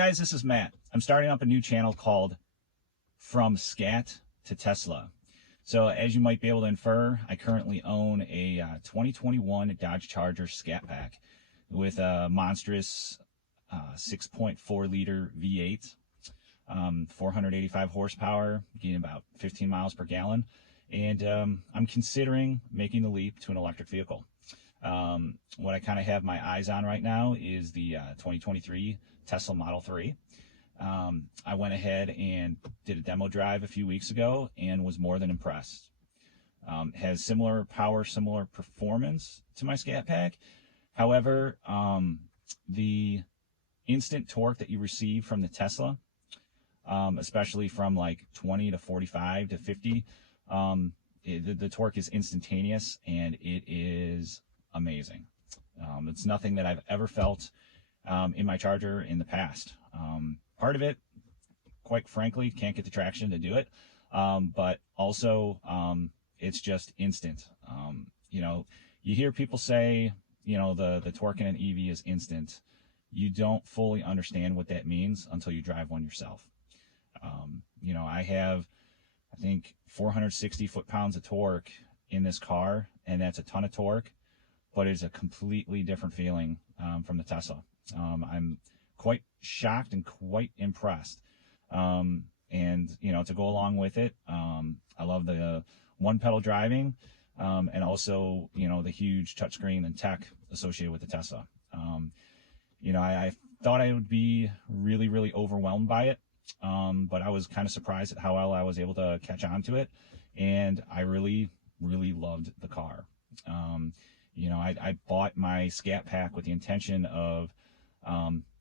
guys, this is Matt. I'm starting up a new channel called From Scat to Tesla. So as you might be able to infer, I currently own a 2021 Dodge Charger Scatpack with a monstrous 6.4 liter V8, 485 horsepower, getting about 15 miles per gallon. And I'm considering making the leap to an electric vehicle. What I kind of have my eyes on right now is the 2023 Tesla Model 3. I went ahead and did a demo drive a few weeks ago and was more than impressed. Has similar power, similar performance to my Scatpack. However, the instant torque that you receive from the Tesla, especially from like 20 to 45 to 50, the torque is instantaneous and it is amazing. It's nothing that I've ever felt in my Charger in the past. Part of it, quite frankly, can't get the traction to do it, but also it's just instant. You know, you hear people say, you know, the torque in an EV is instant. You don't fully understand what that means until you drive one yourself. You know, I have, I think, 460 foot-pounds of torque in this car, and that's a ton of torque, but it's a completely different feeling from the Tesla. I'm quite shocked and quite impressed. And, you know, to go along with it, I love the one-pedal driving, and also, you know, the huge touchscreen and tech associated with the Tesla. You know, I thought I would be really, really overwhelmed by it, but I was kind of surprised at how well I was able to catch on to it, and I really, really loved the car. You know, I bought my Scatpack with the intention of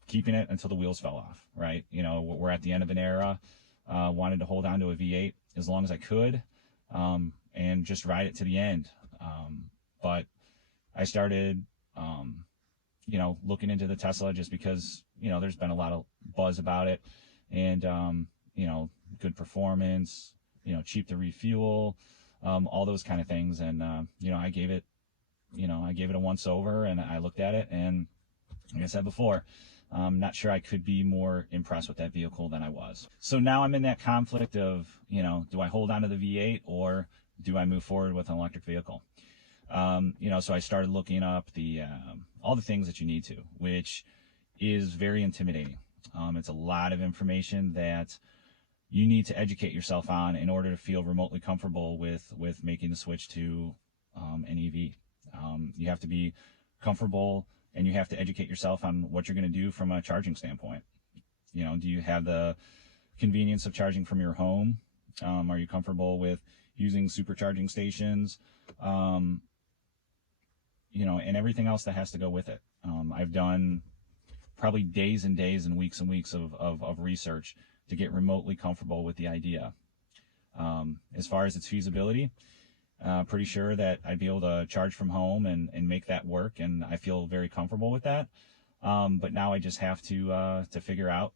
keeping it until the wheels fell off, right? You know, we're at the end of an era. Wanted to hold on to a V8 as long as I could, and just ride it to the end. But I started, you know, looking into the Tesla just because, you know, there's been a lot of buzz about it, and, you know, good performance, you know, cheap to refuel, all those kind of things. And, you know, I gave it a once over, and I looked at it, and like I said before, I'm not sure I could be more impressed with that vehicle than I was. So now I'm in that conflict of, you know, do I hold on to the V8 or do I move forward with an electric vehicle? You know, so I started looking up the all the things that you need to, which is very intimidating. It's a lot of information that you need to educate yourself on in order to feel remotely comfortable with making the switch to an EV. You have to be comfortable, and you have to educate yourself on what you're going to do from a charging standpoint. You know, do you have the convenience of charging from your home? Are you comfortable with using supercharging stations? You know, and everything else that has to go with it. I've done probably days and days and weeks of research to get remotely comfortable with the idea. As far as its feasibility, pretty sure that I'd be able to charge from home and make that work, and I feel very comfortable with that. But now I just have to figure out,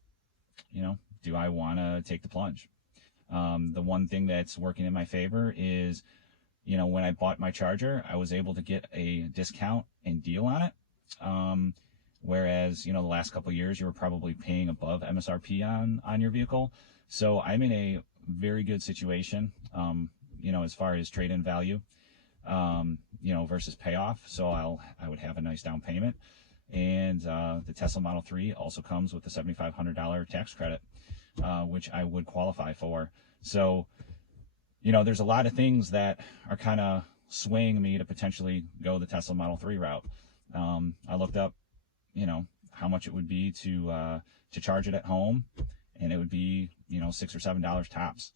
you know, do I want to take the plunge? The one thing that's working in my favor is, you know, when I bought my Charger, I was able to get a discount and deal on it. Whereas, you know, the last couple of years, you were probably paying above MSRP on your vehicle. So I'm in a very good situation, you know, as far as trade-in value, you know, versus payoff. So I would have a nice down payment. And the Tesla Model 3 also comes with a $7,500 tax credit, which I would qualify for. So, you know, there's a lot of things that are kind of swaying me to potentially go the Tesla Model 3 route. I looked up, you know, how much it would be to charge it at home, and it would be, you know, $6 or $7 tops.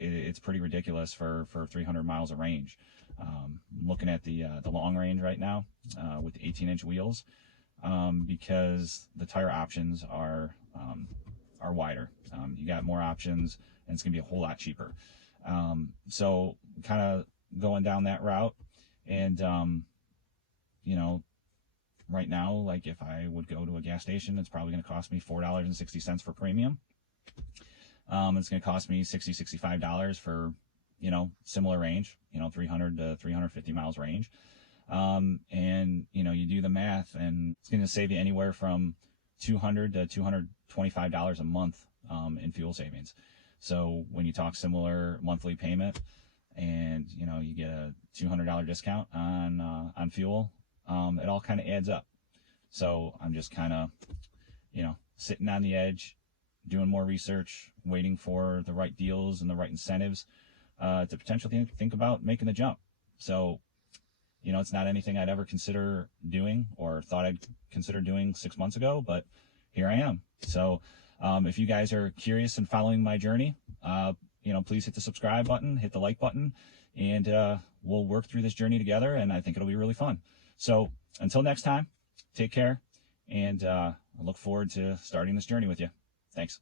It's pretty ridiculous for 300 miles of range. I'm looking at the long range right now with 18-inch wheels, because the tire options are wider. You got more options, and it's gonna be a whole lot cheaper. So kind of going down that route, and you know, right now, like if I would go to a gas station, it's probably going to cost me $4.60 for premium. It's going to cost me $65 for, you know, similar range, you know, 300 to 350 miles range. And, you know, you do the math, and it's going to save you anywhere from $200 to $225 a month in fuel savings. So when you talk similar monthly payment, and you get a $200 discount on fuel, it all kind of adds up. So I'm just kind of sitting on the edge, doing more research, waiting for the right deals and the right incentives to potentially think about making the jump. So it's not anything I'd ever consider doing or thought I'd consider doing 6 months ago, but here I am. So if you guys are curious and following my journey, please hit the subscribe button, hit the like button, and we'll work through this journey together, and I think it'll be really fun. So until next time, take care, and I look forward to starting this journey with you. Thanks.